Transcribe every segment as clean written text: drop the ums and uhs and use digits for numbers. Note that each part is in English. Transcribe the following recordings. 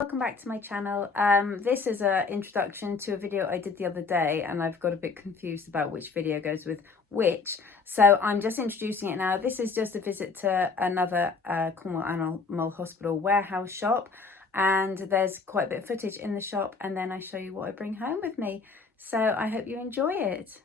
Welcome back to my channel. This is an introduction to a video I did the other day, and I've got a bit confused about which video goes with which, so I'm just introducing it now. This is just a visit to another Cornwall Animal Hospital warehouse shop, and there's quite a bit of footage in the shop, and then I show you what I bring home with me. So I hope you enjoy it.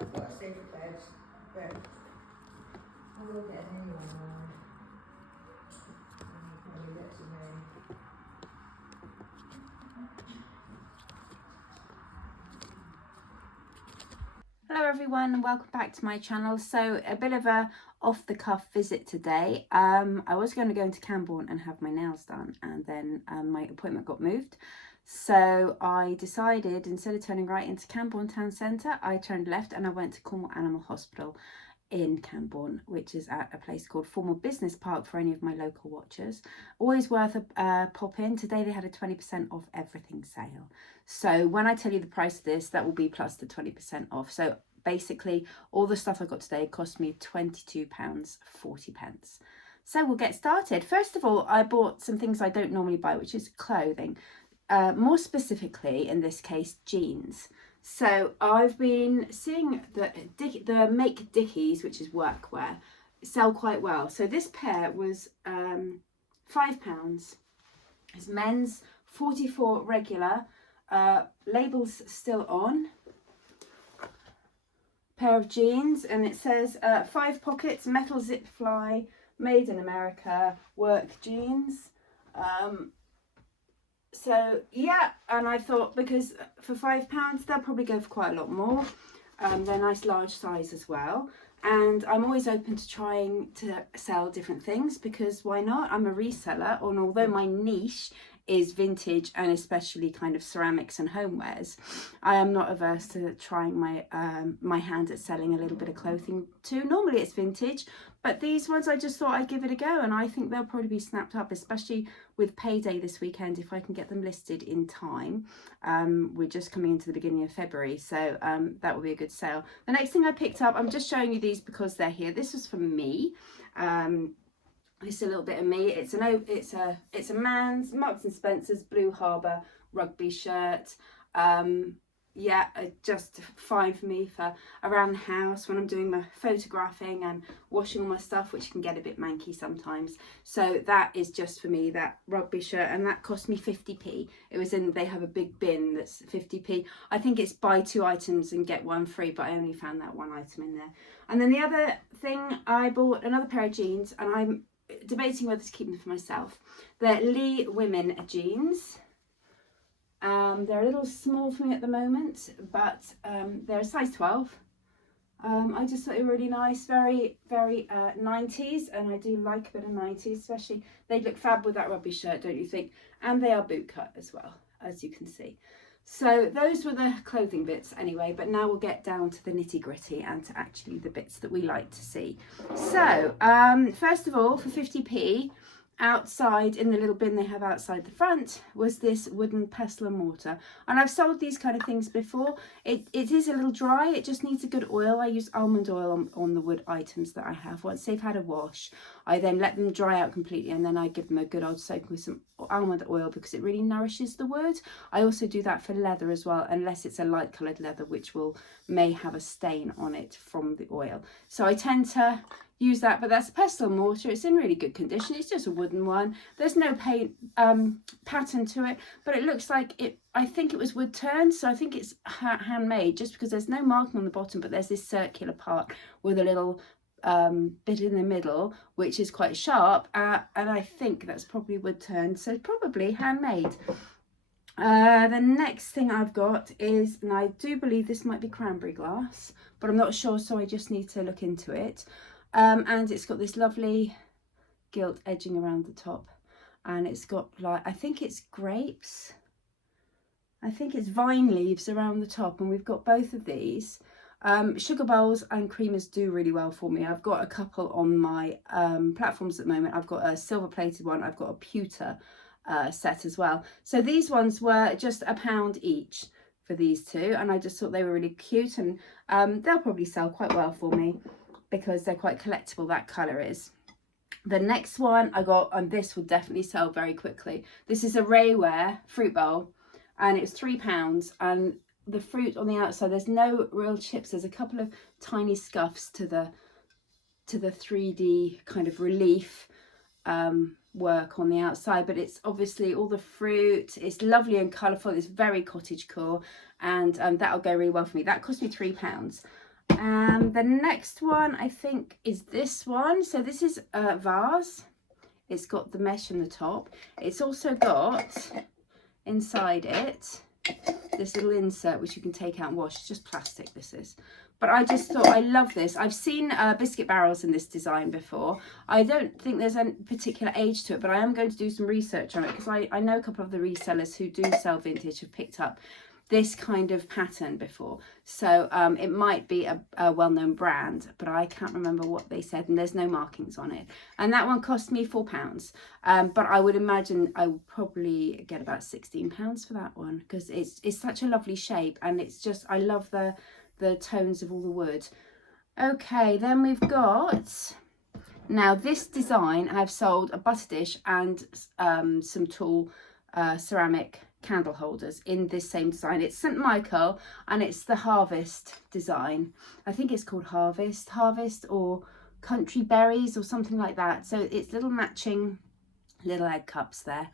I've got a safe bed, but I will get a new one on. I'll leave it to me. Hello everyone, and welcome back to my channel. So a bit of a off-the-cuff visit today. I was going to go into Camborne and have my nails done, and then my appointment got moved. So I decided, instead of turning right into Camborne Town Centre, I turned left and I went to Cornwall Animal Hospital in Camborne, which is at a place called Formal Business Park for any of my local watchers. Always worth a pop in. Today they had a 20% off everything sale. So when I tell you the price of this, that will be plus the 20% off. So basically all the stuff I got today cost me £22.40. So we'll get started. First of all, I bought some things I don't normally buy, which is clothing. More specifically, in this case, jeans. So I've been seeing the Make Dickies, which is workwear, sell quite well. So this pair was £5. It's men's, 44 regular, labels still on. pair of jeans, and it says 5 pockets, metal zip fly, made in America, work jeans. So yeah, and I thought because for £5 they'll probably go for quite a lot more. They're nice large size as well, and I'm always open to trying to sell different things, because why not? I'm a reseller, and although my niche is vintage and especially kind of ceramics and homewares, I am not averse to trying my hand at selling a little bit of clothing too. Normally it's vintage, but these ones I just thought I'd give it a go, and I think they'll probably be snapped up, especially with payday this weekend, if I can get them listed in time. We're just coming into the beginning of February, so that will be a good sale. The next thing I picked up, I'm just showing you these because they're here. This was from me. It's a little bit of me. It's a man's Marks and Spencer's Blue Harbour rugby shirt. Yeah, just fine for me for around the house when I'm doing my photographing and washing all my stuff, which can get a bit manky sometimes. So that is just for me, that rugby shirt, and that cost me 50p. It was in, they have a big bin that's 50p. I think it's buy 2 items and get 1 free, but I only found that 1 item in there. And then the other thing, I bought another pair of jeans, and I'm debating whether to keep them for myself. They're Lee Women jeans. They're a little small for me at the moment, but they're a size 12. I just thought they were really nice, very 90s, and I do like a bit of 90s, especially they look fab with that rugby shirt, don't you think? And they are boot cut as well, as you can see. So those were the clothing bits anyway, but now we'll get down to the nitty gritty and to actually the bits that we like to see. So first of all, for 50p, outside in the little bin they have outside the front was this wooden pestle and mortar, and I've sold these kind of things before. It is a little dry, it just needs a good oil. I use almond oil on the wood items that I have. Once they've had a wash, I then let them dry out completely, and then I give them a good old soak with some almond oil, because it really nourishes the wood. I also do that for leather as well, unless it's a light coloured leather, which may have a stain on it from the oil. So I tend to use that, but that's a pestle and mortar. It's in really good condition. It's just a wooden one. There's no paint pattern to it, but it looks like it. I think it was wood turned, so I think it's handmade, just because there's no marking on the bottom, but there's this circular part with a little bit in the middle, which is quite sharp, and I think that's probably wood turned, so probably handmade. The next thing I've got is, and I do believe this might be cranberry glass, but I'm not sure, so I just need to look into it. And it's got this lovely gilt edging around the top, and it's got, like, I think it's grapes, I think it's vine leaves around the top, and we've got both of these. Sugar bowls and creamers do really well for me. I've got a couple on my platforms at the moment. I've got a silver plated one, I've got a pewter set as well. So these ones were just £1 each for these two, and I just thought they were really cute, and they'll probably sell quite well for me, because they're quite collectible, that colour is. The next one I got, and this will definitely sell very quickly. This is a Rayware fruit bowl, and it's £3, and the fruit on the outside, there's no real chips. There's a couple of tiny scuffs to the 3D kind of relief work on the outside, but it's obviously all the fruit. It's lovely and colourful. It's very cottagecore, and that'll go really well for me. That cost me £3. The next one I think is this one. So this is a vase. It's got the mesh in the top. It's also got inside it this little insert which you can take out and wash. It's just plastic, this is, but I just thought I love this. I've seen biscuit barrels in this design before. I don't think there's any particular age to it, but I am going to do some research on it, because I know a couple of the resellers who do sell vintage have picked up this kind of pattern before, so it might be a well-known brand, but I can't remember what they said, and there's no markings on it. And that one cost me £4, but I would imagine I would probably get about £16 for that one, because it's such a lovely shape, and it's just, I love the tones of all the wood. Okay, then we've got, now this design, I've sold a butter dish and some tall ceramic candle holders in this same design. It's St. Michael, and it's the Harvest design. I think it's called Harvest or Country Berries or something like that. So it's little matching little egg cups there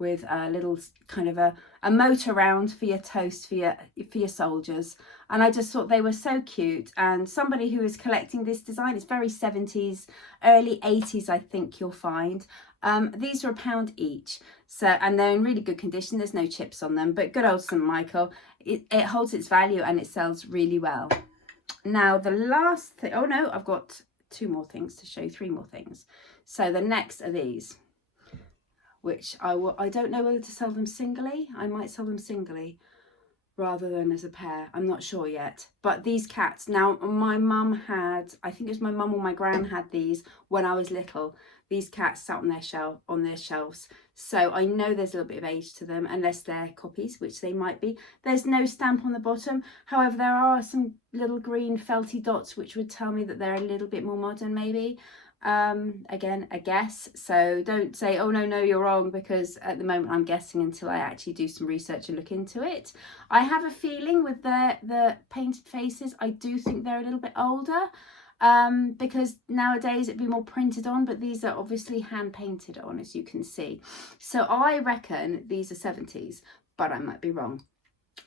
with a little kind of a moat around for your toast for your soldiers. And I just thought they were so cute. And somebody who is collecting this design, it's very 70s, early 80s, I think you'll find. These are £1 each. So, and they're in really good condition. There's no chips on them, but good old St. Michael, it holds its value and it sells really well. Now the last thing, oh no, I've got 2 more things to show you, 3 more things. So the next are these, which I don't know whether to sell them singly. I might sell them singly rather than as a pair. I'm not sure yet. But these cats, now my mum had, I think it was my mum or my gran had these when I was little. These cats sat on their shelves. So I know there's a little bit of age to them, unless they're copies, which they might be. There's no stamp on the bottom. However, there are some little green felty dots, which would tell me that they're a little bit more modern maybe. Again, a guess, so don't say, oh no, you're wrong, because at the moment I'm guessing until I actually do some research and look into it. I have a feeling with the painted faces, I do think they're a little bit older, because nowadays it'd be more printed on, but these are obviously hand painted on, as you can see. So I reckon these are 70s, but I might be wrong.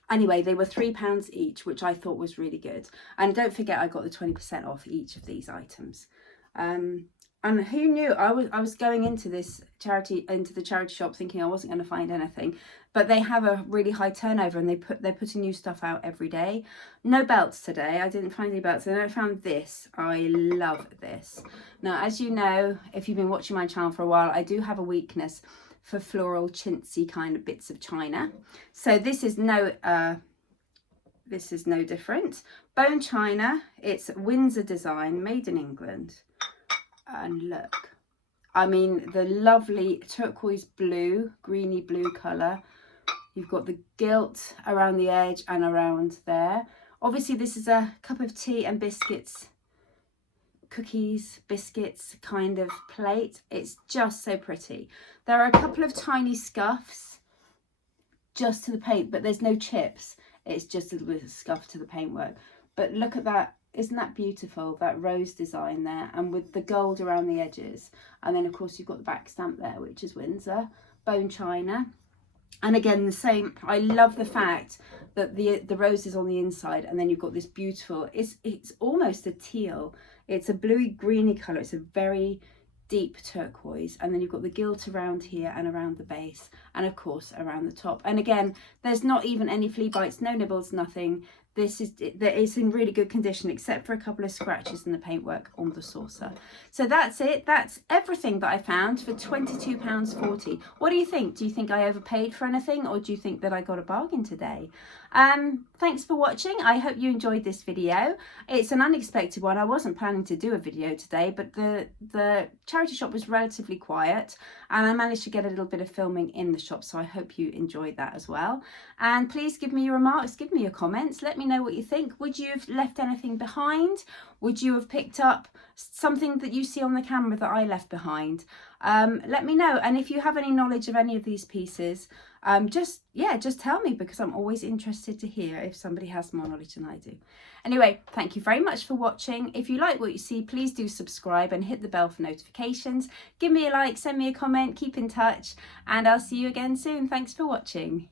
Anyway, they were £3 each, which I thought was really good. And don't forget, I got the 20% off each of these items. And who knew, I was going into the charity shop thinking I wasn't going to find anything, but they have a really high turnover and they're putting new stuff out every day. No belts today. I didn't find any belts, and I found this. I love this. Now, as you know, if you've been watching my channel for a while, I do have a weakness for floral chintzy kind of bits of china. So this is no different. Bone china. It's Windsor design, made in England. And look, I mean, the lovely turquoise blue, greeny blue colour. You've got the gilt around the edge and around there. Obviously, this is a cup of tea and biscuits, cookies, biscuits kind of plate. It's just so pretty. There are a couple of tiny scuffs just to the paint, but there's no chips. It's just a little bit of scuff to the paintwork. But look at that. Isn't that beautiful, that rose design there, and with the gold around the edges. And then of course you've got the back stamp there, which is Windsor, bone china. And again, the same, I love the fact that the rose is on the inside, and then you've got this beautiful, it's almost a teal, it's a bluey greeny colour, it's a very deep turquoise, and then you've got the gilt around here and around the base, and of course around the top. And again, there's not even any flea bites, no nibbles, nothing. It's in really good condition, except for a couple of scratches in the paintwork on the saucer. So that's it. That's everything that I found for £22.40. What do you think? Do you think I overpaid for anything, or do you think that I got a bargain today? Thanks for watching. I hope you enjoyed this video. It's an unexpected one. I wasn't planning to do a video today, but the charity shop was relatively quiet, and I managed to get a little bit of filming in the shop, so I hope you enjoyed that as well. And please give me your remarks, give me your comments, let me know what you think. Would you have left anything behind? Would you have picked up something that you see on the camera that I left behind? Let me know. And if you have any knowledge of any of these pieces, just tell me, because I'm always interested to hear if somebody has more knowledge than I do. Anyway, thank you very much for watching. If you like what you see, please do subscribe and hit the bell for notifications. Give me a like, send me a comment, keep in touch, and I'll see you again soon. Thanks for watching.